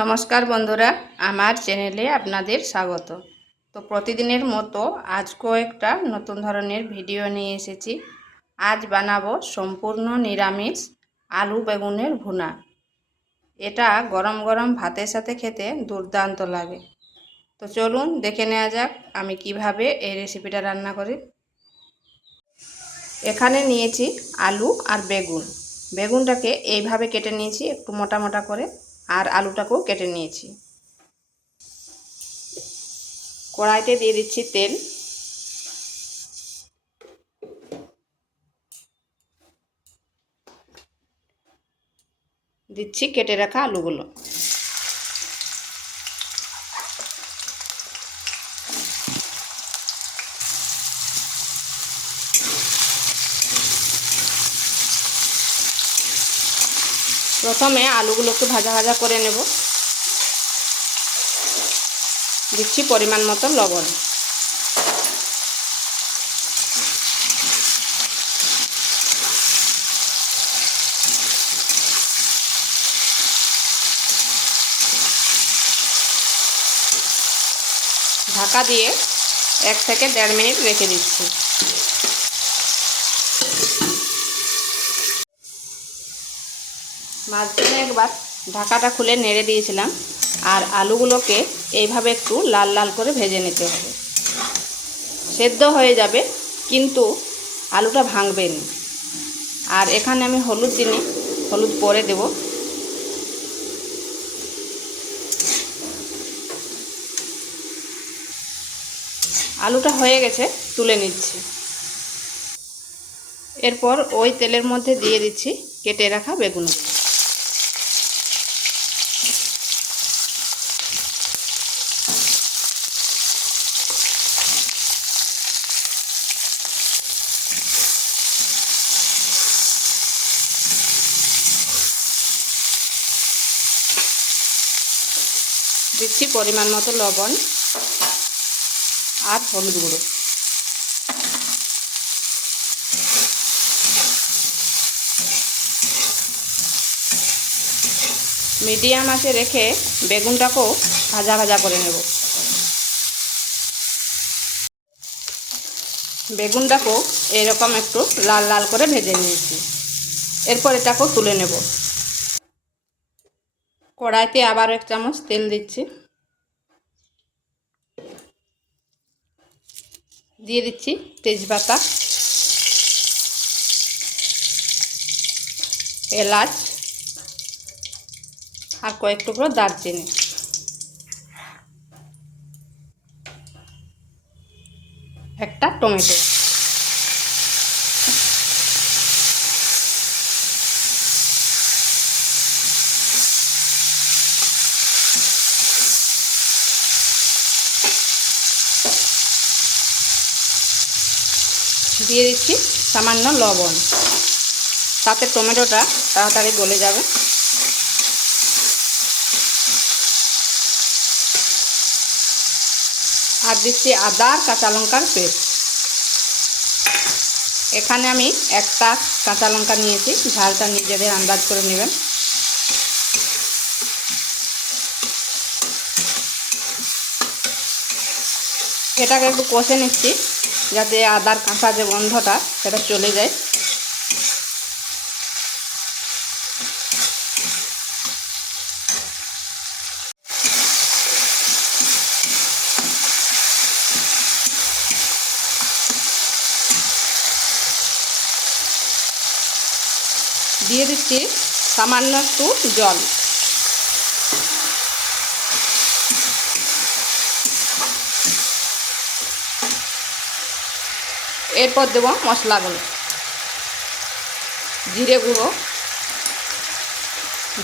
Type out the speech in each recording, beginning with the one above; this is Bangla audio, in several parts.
নমস্কার বন্ধুরা, আমার চ্যানেলে আপনাদের স্বাগত। তো প্রতিদিনের মতো আজকেও একটা নতুন ধরনের ভিডিও নিয়ে এসেছি। আজ বানাবো সম্পূর্ণ নিরামিষ আলু বেগুনের ভুনা। এটা গরম গরম ভাতের সাথে খেতে দুর্দান্ত লাগে। তো চলুন দেখে নেওয়া যাক আমি কিভাবে এই রেসিপিটা রান্না করি। এখানে নিয়েছি আলু আর বেগুন। বেগুনটাকে এইভাবে কেটে নিয়েছি একটু মোটা মোটা করে, আর আলুটাকেও কেটে নিয়েছি। কড়াইতে দিয়ে দিচ্ছি তেল। দিচ্ছি কেটে রাখা আলুগুলো। প্রথমে আলুগুলোকে ভাজা ভাজা করে নেব। দিচ্ছি পরিমাণ মতো লবণ। ঢাকা দিয়ে 1 থেকে 1.5 মিনিট রেখে দিচ্ছি। মাঝখানে একবার ঢাকাটা খুলে নেড়ে দিয়েছিলাম, আর আলুগুলোকে এইভাবে একটু লাল লাল করে ভেজে নিতে হবে। সেদ্ধ হয়ে যাবে কিন্তু আলুটা ভাঙবে না। আর এখানে আমি হলুদ দিইনি, হলুদ পরে দেব। আলুটা হয়ে গেছে, তুলে নিচ্ছি। এরপর ওই তেলের মধ্যে দিয়ে দিচ্ছি কেটে রাখা বেগুন। দিচ্ছি পরিমাণ মতো লবণ আর হলুদ গুঁড়ো। মিডিয়াম আঁচে রেখে বেগুনটাকেও ভাজা ভাজা করে নেব। বেগুনটাকেও এরকম একটু লাল লাল করে ভেজে নিয়েছি। এরপর এটাকেও তুলে নেব। কড়াইতে আবার 1 চামচ তেল দিচ্ছি। দিয়ে দিচ্ছি তেজপাতা, এলাচ আর কয়েক টুকরো দারচিনি। একটা টমেটো। দিয়ে দিচ্ছি সামান্য লবণ, তাতে টমেটোটা তাড়াতাড়ি গলে যাবে। আর দিচ্ছি আদা আর কাঁচা লঙ্কার পেস্ট। এখানে আমি একটা কাঁচা লঙ্কা নিয়েছি, ঝালটা নিজেদের আন্দাজ করে নেবেন। এটাকে একটু কষে নিচ্ছি যাতে আদার কাঁচা যে গন্ধটা সেটা চলে যায়। দিয়ে দিচ্ছি সামান্য একটু জল। এরপর দেব মশলাগুলো। জিরে গুঁড়ো,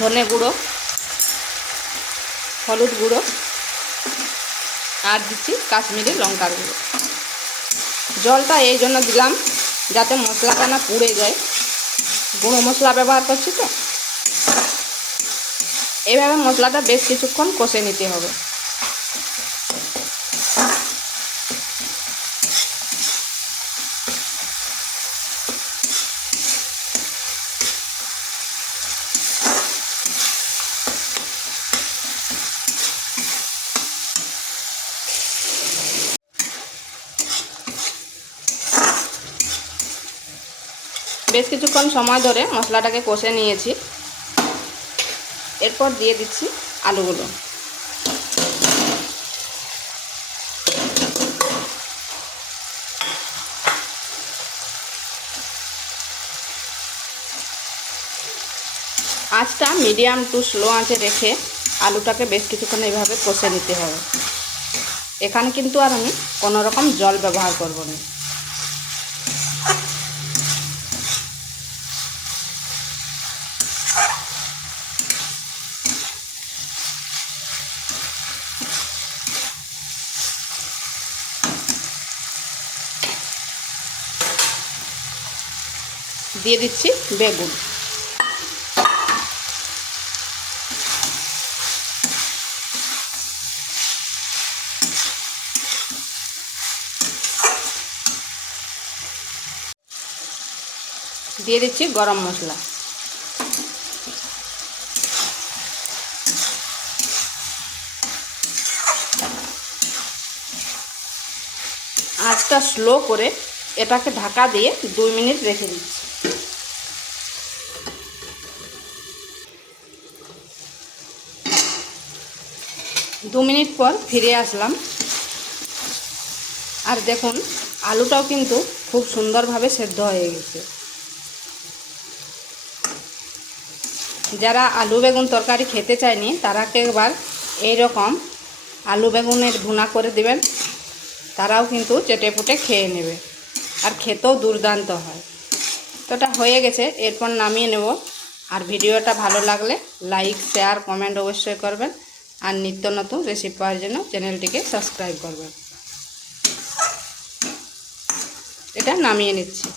ধনে গুঁড়ো, হলুদ গুঁড়ো আর দিচ্ছি কাশ্মীরি লঙ্কার গুঁড়ো। জলটা এই জন্য দিলাম যাতে মশলাটা না পুড়ে যায়। গুঁড়ো মশলা ব্যবহার করছি তো। এইভাবে মশলাটা বেশ কিছুক্ষণ কষে নিতে হবে। বেশ কিছুক্ষণ সময় ধরে মশলাটাকে কষে নিয়েছি। এরপর দিয়ে দিচ্ছি আলুগুলো। আঁচটা মিডিয়াম টু স্লো আঁচে রেখে আলুটাকে বেশ কিছুক্ষণ এইভাবে কষে নিতে হবে। এখানে কিন্তু আর আমি কোনো রকম জল ব্যবহার করব না। দিয়ে দিচ্ছি বেগুন। দিয়ে দিচ্ছি গরম মশলা। আঁচটা স্লো করে এটাকে ঢাকা দিয়ে 2 মিনিট রেখে দিচ্ছি। 2 মিনিট পর ফিরে আসলাম। আর দেখুন আলুটাও কিন্তু খুব সুন্দরভাবে সেদ্ধ হয়ে গেছে। যারা আলু বেগুন তরকারি খেতে চায়নি তারা একবার এইরকম আলু বেগুনের ভুনা করে দিবেন, তারাও কিন্তু চেটেপুটে খেয়ে নেবে, আর খেতেও দুর্দান্ত হয়। তো এটা হয়ে গেছে, এরপর নামিয়ে নেব। আর ভিডিওটা ভালো লাগলে লাইক, শেয়ার, কমেন্ট অবশ্যই করবেন। আর নিত্য নতুন রেসিপি পাওয়ার জন্য চ্যানেলটিকে সাবস্ক্রাইব করবেন। এটা নামিয়ে নিচ্ছি।